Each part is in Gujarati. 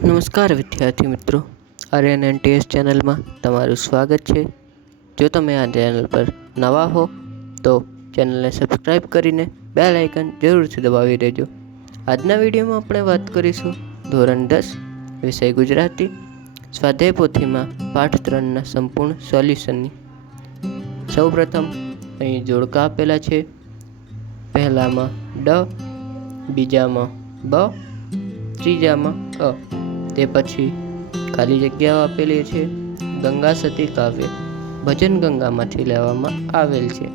નમસ્કાર વિદ્યાર્થી મિત્રો, આર્યન એન્ડ ટીએસ ચેનલમાં તમારું સ્વાગત છે। જો તમે આ ચેનલ પર નવા હો તો ચેનલને સબસ્ક્રાઈબ કરીને બેલ આઇકન જરૂરથી દબાવી દેજો। આજના વિડીયોમાં આપણે વાત કરીશું ધોરણ 10 વિષય ગુજરાતી સ્વાધ્યાય પોથીમાં પાઠ 3ના સંપૂર્ણ સોલ્યુશનની। સૌપ્રથમ અહીં જોડકા આપેલા છે। પહેલામાં ડ, બીજામાં બ, ત્રીજામાં અ। તે પછી ખાલી જગ્યાઓ આપેલી છે। ગંગા સતી કાવ્ય ભજન ગંગામાંથી લેવામાં આવેલ છે।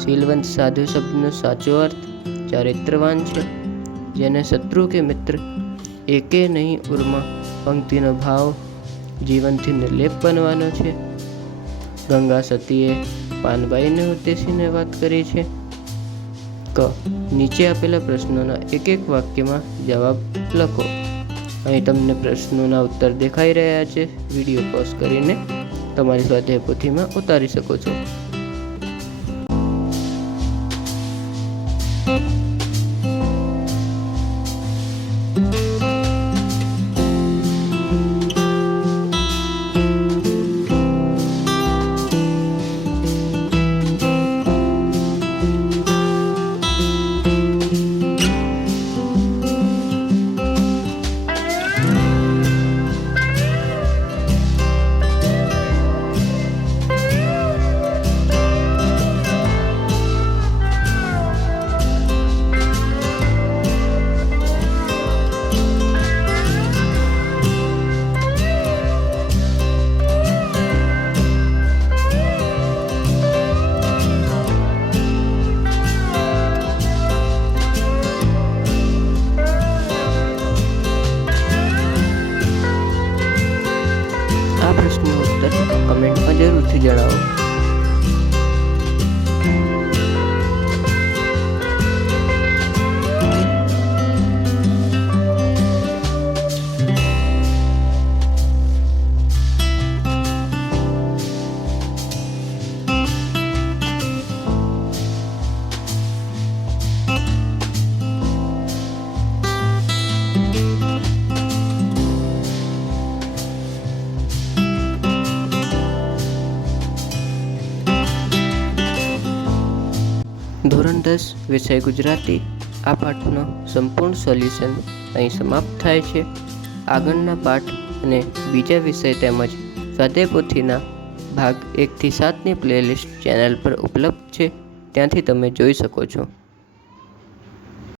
શીલવંત સાધુ શબ્દનો સાચો અર્થ ચારિત્રવાન છે, જેને શત્રુ કે મિત્ર એકે નહીં ઉર્માં પંક્તિનો ભાવ જીવનથી નિર્લેપ બનવાનો છે। ગંગા સતીએ પાનબાઈને ઉદ્દેશીને વાત કરી છે। ક, નીચે આપેલા પ્રશ્નોના એક એક વાક્યમાં જવાબ લખો। અહીં તમને પ્રશ્નોના ઉત્તર દેખાઈ રહ્યા છે। વિડીયો પોઝ કરીને તમારી સ્વાધ્યાય પોથીમાં ઉતારી શકો છો। આ પ્રશ્નનો ઉત્તર કમેન્ટમાં જરૂરથી જણાવો। ધોરણ 10 વિષય ગુજરાતી આ પાઠનો સંપૂર્ણ સોલ્યુશન અહીં સમાપ્ત થાય છે। આગળના પાઠ અને બીજા વિષય તેમજ સ્વાધ્યાય પોથીના ભાગ 1 થી 7ની પ્લેલિસ્ટ ચેનલ પર ઉપલબ્ધ છે, ત્યાંથી તમે જોઈ શકો છો।